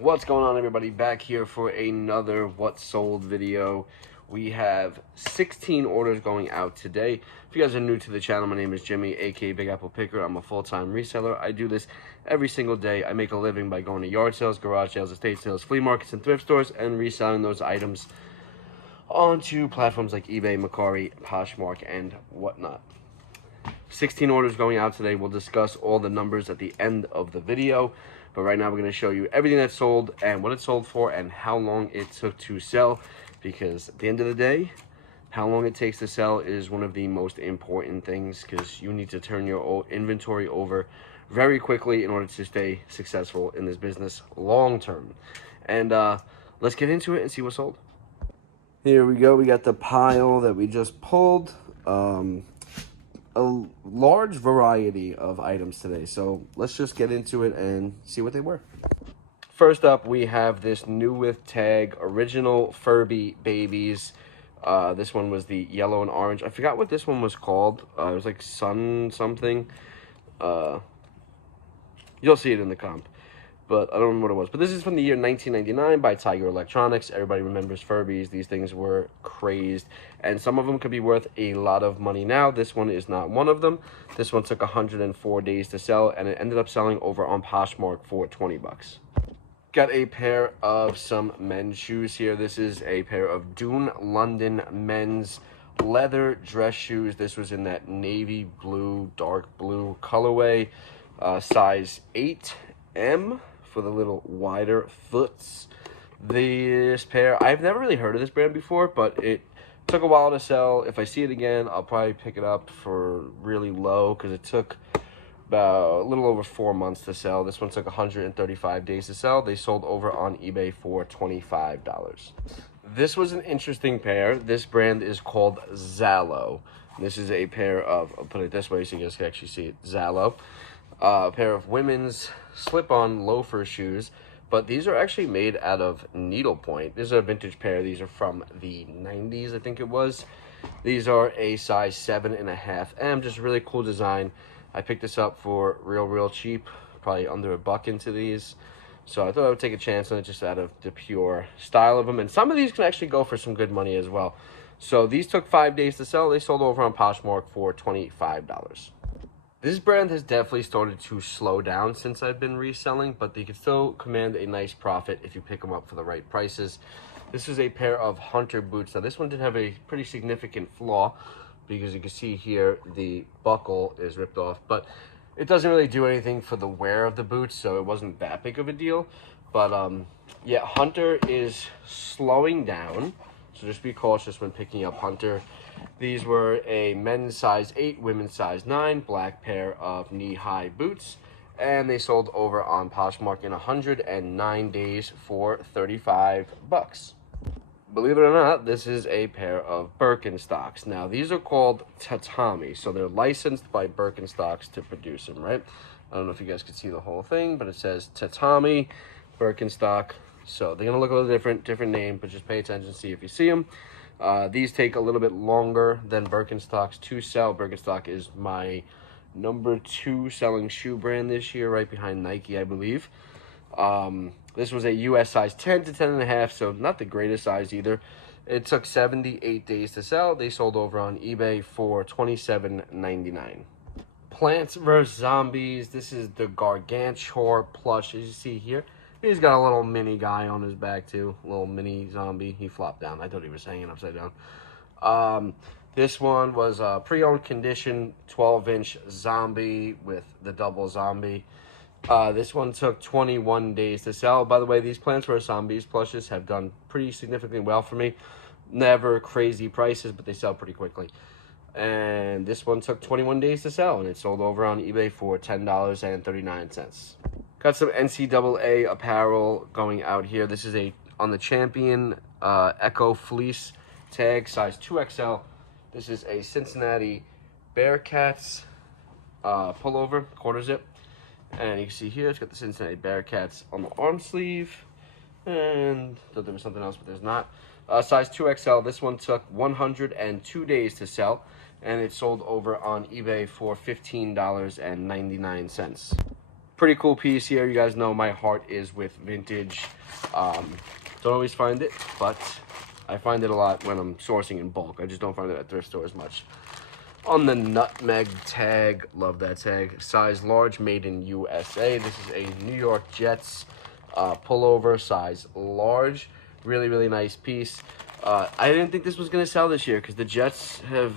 What's going on, everybody? Back here for another What Sold video. We have 16 orders going out today. If you guys are new to the channel, my name is Jimmy, aka Big Apple Picker. I'm a full-time reseller. I do this every single day. I make a living by going to yard sales, garage sales, estate sales, flea markets, and thrift stores, and reselling those items onto platforms like eBay, Mercari, Poshmark, and whatnot. 16 orders going out today. We'll discuss all the numbers at the end of the video. But right now we're going to show you everything that's sold and what it sold for and how long it took to sell. Because at the end of the day, how long it takes to sell is one of the most important things, because you need to turn your inventory over very quickly in order to stay successful in this business long term. And let's get into it and see what sold. Here we go. We got the pile that we just pulled. A large variety of items today, so let's just get into it and see what they were. First up, we have this new with tag original Furby babies. This one was the yellow and orange. I forgot what this one was called. It was like sun something. You'll see it in the comp, but I don't remember what it was. But this is from the year 1999 by Tiger Electronics. Everybody remembers Furbies. These things were crazed, and some of them could be worth a lot of money now. This one is not one of them. This one took 104 days to sell, and it ended up selling over on Poshmark for 20 bucks. Got a pair of some men's shoes here. This is a pair of Dune London men's leather dress shoes. This was in that navy blue, dark blue colorway, size 8M. For the little wider foots. This pair, I've never really heard of this brand before, but it took a while to sell. If I see it again, I'll probably pick it up for really low, because it took about a little over 4 months to sell. This one took 135 days to sell. They sold over on eBay for $25. This was an interesting pair. This brand is called Zalo. This is a pair of, I'll put it this way so you guys can actually see it, Zalo. A pair of women's slip-on loafer shoes, but these are actually made out of needlepoint. This is a vintage pair. These are from the 90s, I think it was. These are a size 7.5M, just really cool design. I picked this up for real cheap, probably under $1 into these. So I thought I would take a chance on it just out of the pure style of them. And some of these can actually go for some good money as well. So these took 5 days to sell. They sold over on Poshmark for $25. This brand has definitely started to slow down since I've been reselling, but they can still command a nice profit if you pick them up for the right prices. This is a pair of Hunter boots. Now, this one did have a pretty significant flaw, because you can see here the buckle is ripped off, but it doesn't really do anything for the wear of the boots, so it wasn't that big of a deal. But yeah, Hunter is slowing down, so just be cautious when picking up Hunter. These were a men's size 8, women's size 9, black pair of knee-high boots, and they sold over on Poshmark in 109 days for 35 bucks. Believe it or not, this is a pair of Birkenstocks. Now, these are called tatami, so they're licensed by Birkenstocks to produce them, right? I don't know if you guys can see the whole thing, but it says tatami, Birkenstock. So they're going to look a little different name, but just pay attention, see if you see them. These take a little bit longer than Birkenstocks to sell. Birkenstock is my #2 selling shoe brand this year, right behind Nike, I believe. This was a US size 10 to 10.5, so not the greatest size either. It took 78 days to sell. They sold over on eBay for $27.99. Plants vs. Zombies. This is the Gargantuar plush, as you see here. He's got a little mini guy on his back too, a little mini zombie. He flopped down. I thought he was hanging upside down. This one was a pre-owned condition 12-inch zombie with the double zombie. This one took 21 days to sell. By the way, these Plants vs. Zombies plushes have done pretty significantly well for me. Never crazy prices, but they sell pretty quickly. And this one took 21 days to sell, and it sold over on eBay for $10.39. Got some NCAA apparel going out here. This is on the Champion Echo Fleece tag, size 2XL. This is a Cincinnati Bearcats pullover, quarter zip. And you can see here, it's got the Cincinnati Bearcats on the arm sleeve. And thought there was something else, but there's not. Size 2XL. This one took 102 days to sell, and it sold over on eBay for $15.99. Pretty cool piece here. You guys know my heart is with vintage. Don't always find it, but I find it a lot when I'm sourcing in bulk. I just don't find it at thrift stores much. On the nutmeg tag, love that tag. Size large, made in USA. This is a New York Jets pullover, size large. Really, really nice piece. I didn't think this was going to sell this year because the Jets have...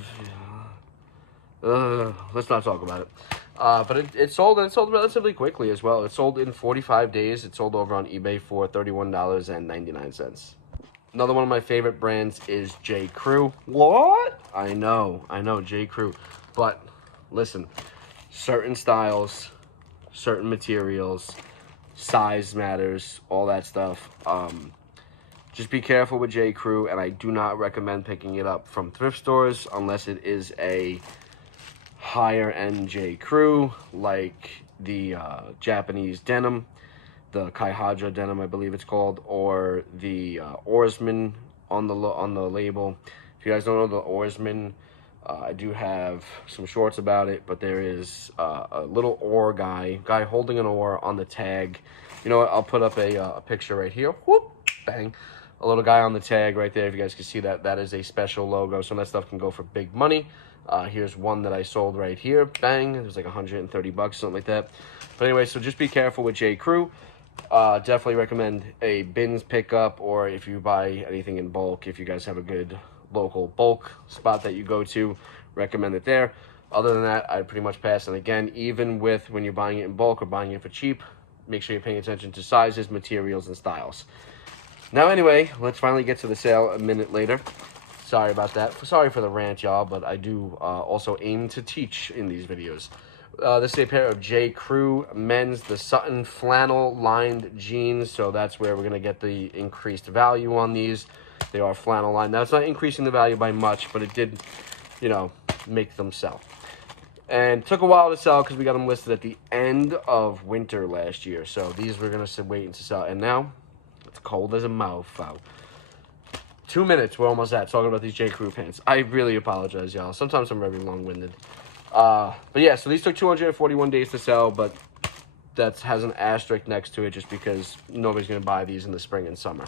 let's not talk about it. But it sold, and it sold relatively quickly as well. It sold in 45 days. It sold over on eBay for $31.99. Another one of my favorite brands is J. Crew. What? I know, J. Crew. But listen, certain styles, certain materials, size matters, all that stuff. Just be careful with J. Crew, and I do not recommend picking it up from thrift stores unless it is a higher end J. Crew, like the Japanese denim, the Kaihadra denim, I believe it's called, or the Oarsman on the label. If you guys don't know the Oarsman, I do have some shorts about it, but there is a little oar guy holding an oar on the tag. You know what? I'll put up a picture right here. Whoop, bang. A little guy on the tag right there. If you guys can see that, that is a special logo. Some of that stuff can go for big money. Here's one that I sold right here. Bang. It was like 130 bucks, something like that. But anyway, so just be careful with J. Crew. Definitely recommend a bins pickup, or if you buy anything in bulk, if you guys have a good local bulk spot that you go to, recommend it there. Other than that, I'd pretty much pass. And again, even with when you're buying it in bulk or buying it for cheap, make sure you're paying attention to sizes, materials, and styles. Now anyway, let's finally get to the sale a minute later. Sorry about that. Sorry for the rant, y'all, but I do also aim to teach in these videos. This is a pair of J. Crew men's, the Sutton flannel lined jeans. So that's where we're going to get the increased value on these. They are flannel lined. Now, it's not increasing the value by much, but it did, you know, make them sell. And took a while to sell because we got them listed at the end of winter last year. So these we're going to wait to sell. And now, it's cold as a mofo. 2 minutes, we're almost at talking about these J. Crew pants. I really apologize, y'all. Sometimes I'm very long-winded. But yeah, so these took 241 days to sell, but that has an asterisk next to it just because nobody's going to buy these in the spring and summer.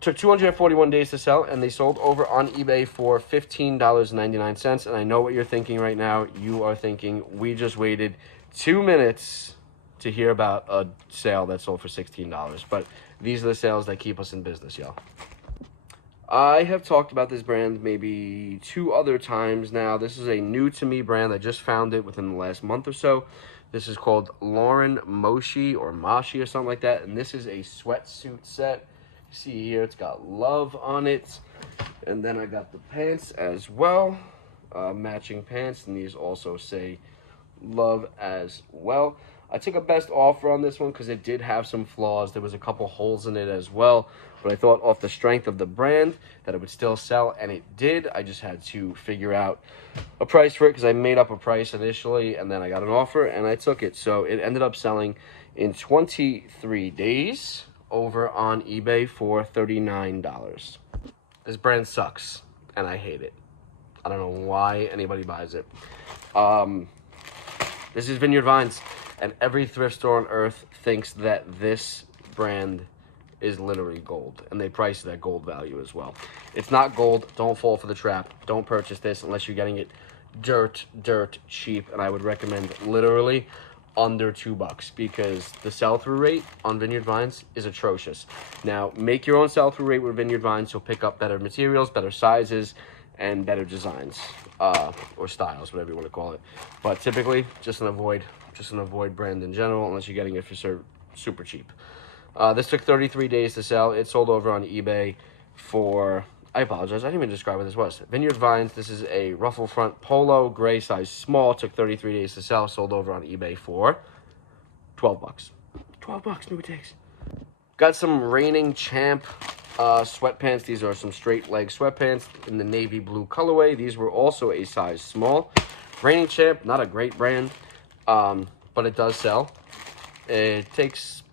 Took 241 days to sell, and they sold over on eBay for $15.99. And I know what you're thinking right now. You are thinking, we just waited 2 minutes to hear about a sale that sold for $16. But these are the sales that keep us in business, y'all. I have talked about this brand maybe 2 other times now. This is a new to me brand. I just found it within the last month or so. This is called Lauren Moshi or Mashi or something like that. And this is a sweatsuit set. See here, it's got love on it. And then I got the pants as well. Matching pants. And these also say love as well. I took a best offer on this one because it did have some flaws. There was a couple holes in it as well. But I thought off the strength of the brand that it would still sell, and it did. I just had to figure out a price for it because I made up a price initially, and then I got an offer, and I took it. So it ended up selling in 23 days over on eBay for $39. This brand sucks, and I hate it. I don't know why anybody buys it. This is Vineyard Vines. And every thrift store on earth thinks that this brand is literally gold. And they price it at gold value as well. It's not gold. Don't fall for the trap. Don't purchase this unless you're getting it dirt cheap. And I would recommend literally under $2 because the sell-through rate on Vineyard Vines is atrocious. Now, make your own sell-through rate with Vineyard Vines. You'll pick up better materials, better sizes, and better designs. Or styles, whatever you want to call it. But typically, just an avoid brand in general unless you're getting it for super cheap. This took 33 days to sell. It sold over on eBay for, I apologize, I didn't even describe what this was. Vineyard Vines, this is a ruffle front polo, gray size small, took 33 days to sell, sold over on eBay for $12. $12, new takes. Got some Reigning Champ sweatpants. These are some straight leg sweatpants in the navy blue colorway. These were also a size small. Reigning Champ, not a great brand. But it does sell. It takes,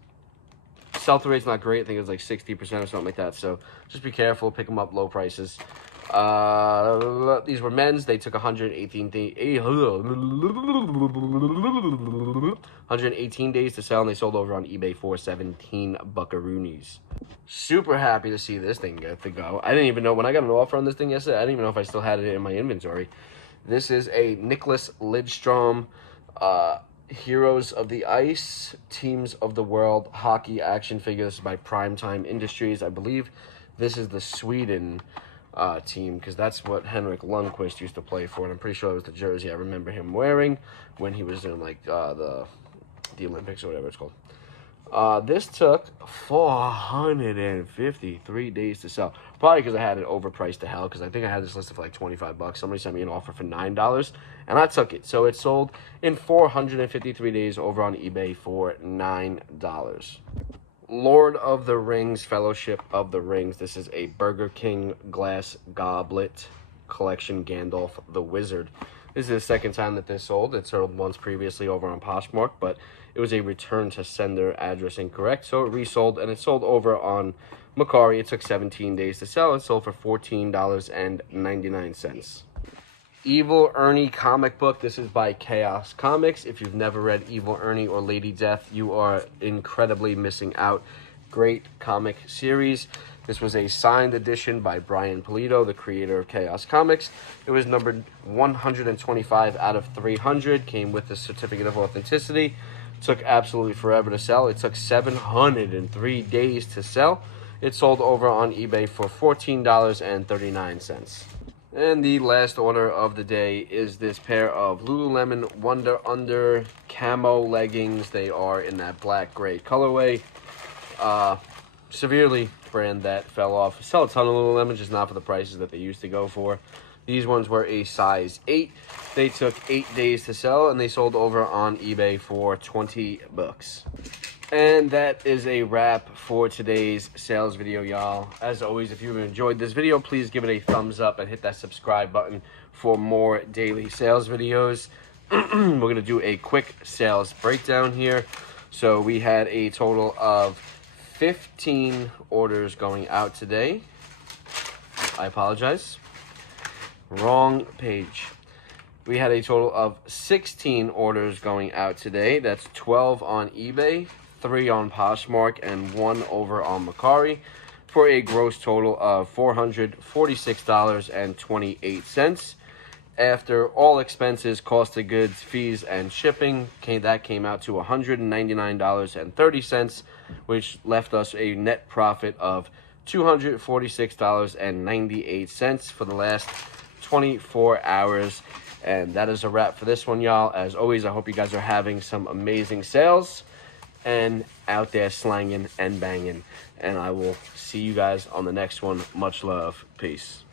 sell-through rate's not great. I think it was like 60% or something like that. So just be careful, pick them up low prices. These were men's. They took 118 days to sell, and they sold over on eBay for 17 buckaroonies. Super happy to see this thing get to go. I didn't even know when I got an offer on this thing yesterday. I didn't even know if I still had it in my inventory. This is a Nicholas Lidstrom Heroes of the Ice Teams of the World hockey action figure. This is by Primetime Industries. I believe this is the Sweden team, because that's what Henrik Lundqvist used to play for, and I'm pretty sure it was the jersey I remember him wearing when he was in like the Olympics or whatever it's called. This took 453 days to sell. Probably because I had it overpriced to hell, because I think I had this listed for like 25 bucks. Somebody sent me an offer for $9, and I took it. So it sold in 453 days over on eBay for $9. Lord of the Rings, Fellowship of the Rings. This is a Burger King glass goblet collection, Gandalf the Wizard. This is the second time that this sold. It sold once previously over on Poshmark, but it was a return to sender address incorrect, so it resold, and it sold over on Mercari. It took 17 days to sell. It sold for $14.99. Evil Ernie comic book. This is by Chaos Comics. If you've never read Evil Ernie or Lady Death, you are incredibly missing out. Great comic series. This was a signed edition by Brian Pulido, the creator of Chaos Comics. It was numbered 125 out of 300. Came with a certificate of authenticity. Took absolutely forever to sell. It took 703 days to sell. It sold over on eBay for $14.39. And the last order of the day is this pair of Lululemon Wonder Under camo leggings. They are in that black gray colorway. Severely brand that fell off. Sell a ton of Lululemon, just not for the prices that they used to go for. These ones were a size 8. They took 8 days to sell, and they sold over on eBay for 20 bucks. And that is a wrap for today's sales video, y'all. As always, if you've enjoyed this video, please give it a thumbs up and hit that subscribe button for more daily sales videos. We're going to do a quick sales breakdown here. So we had a total of 15 orders going out today. I apologize. Wrong page. We had a total of 16 orders going out today. That's 12 on eBay, 3 on Poshmark, and 1 over on Mercari, for a gross total of $446.28. After all expenses, cost of goods, fees, and shipping, that came out to $199.30, which left us a net profit of $246.98 for the last 24 hours. And that is a wrap for this one, y'all. As always, I hope you guys are having some amazing sales and out there slanging and banging. And I will see you guys on the next one. Much love. Peace.